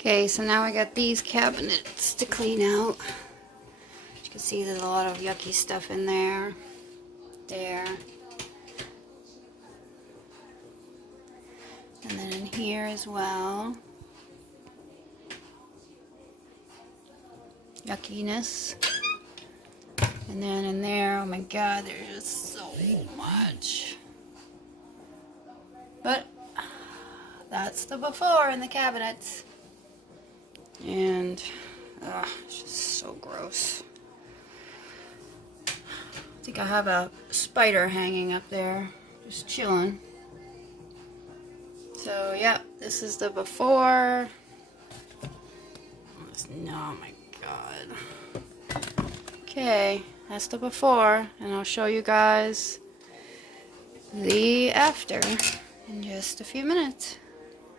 Okay, so now I got these cabinets to clean out. You can see there's a lot of yucky stuff in there. There. And then in here as well. Yuckiness. And then in there, oh my god, there's just so much. But that's the before in the cabinets. And it's just so gross. I think I have a spider hanging up there, just chilling. So, yeah, this is the before. Oh my god. Okay, that's the before, and I'll show you guys the after in just a few minutes.